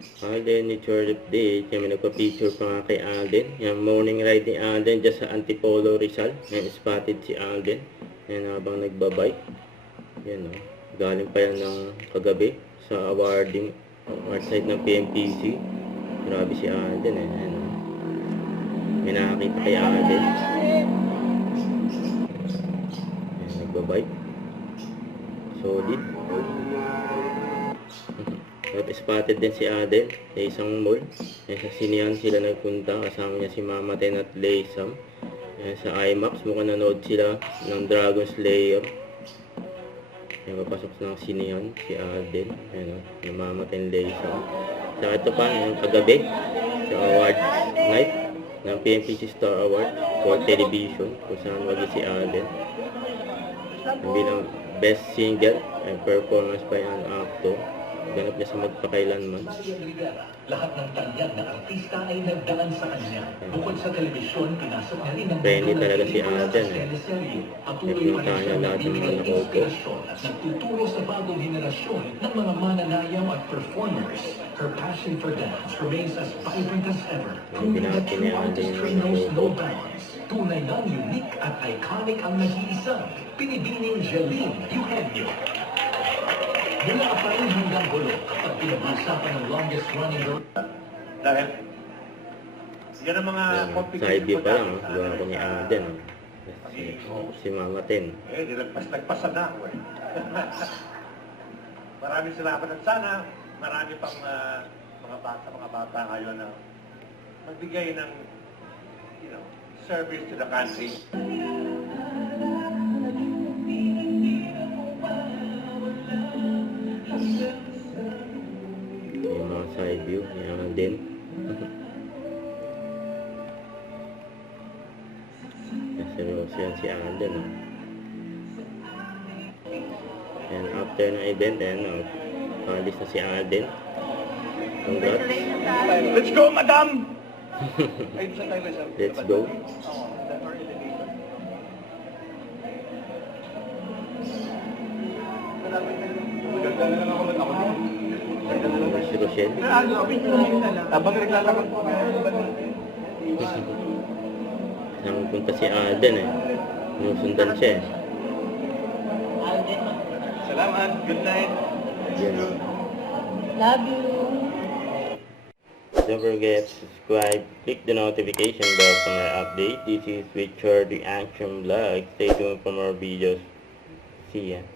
Alden, it's your update. Yan, may nagpa-picture pa nga kay Alden. Yan, morning ride ni Alden dyan sa Antipolo Rizal. Yan, spotted si Alden. Yan, habang nagbabike. Yan, o. Galing pa yan ng kagabi sa award side ng PMPC. Grabe si Alden, eh. Yan, o. May nakakita kay Alden. Yan, nagbabike. Solid. At spotted din si Alden sa isang mall. Sa Sinihan sila nagpunta. Kasama niya si Mama Ten at Laysam. Sa IMAX, mukhang nanood sila ng Dragon Slayer. Papasok ng Sinihan si Alden. Yung Mama Ten Laysam. Sa ito pa, yung kagabi, sa awards night ng PMPC Star Award for Television, kung saan wagi si Alden. Bilang best singer and performance by an actor. Ganap niya sa magpakailanman. Lahat ng tanyag na artista ay nagdaan sa kanya. Bukod sa telebisyon, pinasok niya rin ang friendly talaga si Alden, eh. Patuloy pa rin siya nagbibigay inspirasyon at nagtuturo sa bagong henerasyon ng mga mananayaw at performers. Her passion for dance remains as vibrant as ever. Proving that true artistry knows no bounds. Tunay ng unique at iconic ang nag-iisang Pinibining Jeline Eugenio. Mula pa rin hanggang gulo kapag pinag-usapan ng longest running girl. Dahil yan ang mga side view pa lang, gawa ko ni Alden. Si Mama Ten. Nagpasa na ako eh. Maraming salamat at sana marami pang mga bata ngayon na magbigay ng service to the country. Yung mga side view ni Alden. Seryoso yan si Alden. And after ng event, palis na si Alden. Congrats. Let's go, madam! Let's go. Si Rochelle. Habang naglalakad po Nang punta si Alden, eh. Nusundan siya, eh. Salamat. Good night. Yan. Love you. Don't forget to subscribe, click the notification bell for more update. This is Richard the Action Vlog. Stay tuned for more videos. See ya.